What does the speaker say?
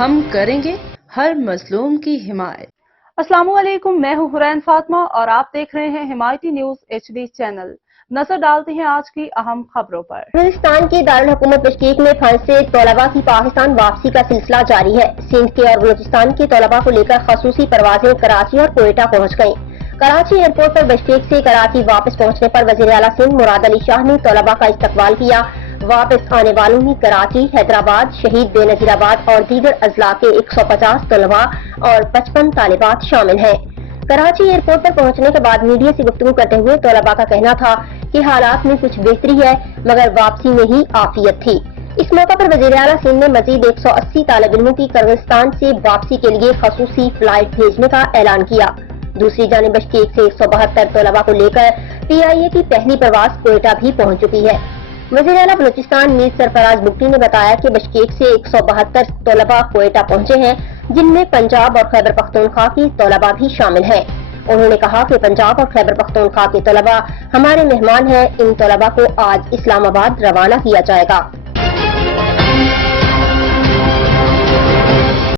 ہم کریں گے ہر مظلوم کی حمایت۔ السلام علیکم، میں ہوں حرین فاطمہ اور آپ دیکھ رہے ہیں حمایتی نیوز HD چینل۔ نظر ڈالتے ہیں آج کی اہم خبروں پر۔ بلوچستان کے دارالحکومت بشکیک میں پھنسے طلباء کی پاکستان واپسی کا سلسلہ جاری ہے۔ سندھ کے اور بلوچستان کے طلباء کو لے کر خصوصی پروازیں کراچی اور کوئٹہ پہنچ گئیں۔ کراچی ایئرپورٹ پر بشکیک سے کراچی واپس پہنچنے پر وزیر اعلیٰ سندھ مراد علی شاہ نے طلباء کا استقبال کیا۔ واپس آنے والوں میں کراچی، حیدرآباد، شہید بے نظیر آباد اور دیگر اضلاع کے 150 طلباء اور 55 طالبات شامل ہیں۔ کراچی ایئرپورٹ پر پہنچنے کے بعد میڈیا سے گفتگو کرتے ہوئے طلباء کا کہنا تھا کہ حالات میں کچھ بہتری ہے مگر واپسی میں ہی عافیت تھی۔ اس موقع پر وزیر اعلیٰ سندھ نے مزید 180 طالب علموں کی کرغزستان سے واپسی کے لیے خصوصی فلائٹ بھیجنے کا اعلان کیا۔ دوسری جانب بشکیک سے 172 طلباء کو لے کر PIA کی پہلی پرواز کوئٹہ بھی پہنچ چکی ہے۔ وزیر اعلیٰ بلوچستان میر سرفراز بگٹی نے بتایا کہ بشکیک سے 172 طلباء کوئٹہ پہنچے ہیں، جن میں پنجاب اور خیبر پختونخوا کے طلباء بھی شامل ہیں۔ انہوں نے کہا کہ پنجاب اور خیبر پختونخوا کے طلباء ہمارے مہمان ہیں، ان طلباء کو آج اسلام آباد روانہ کیا جائے گا۔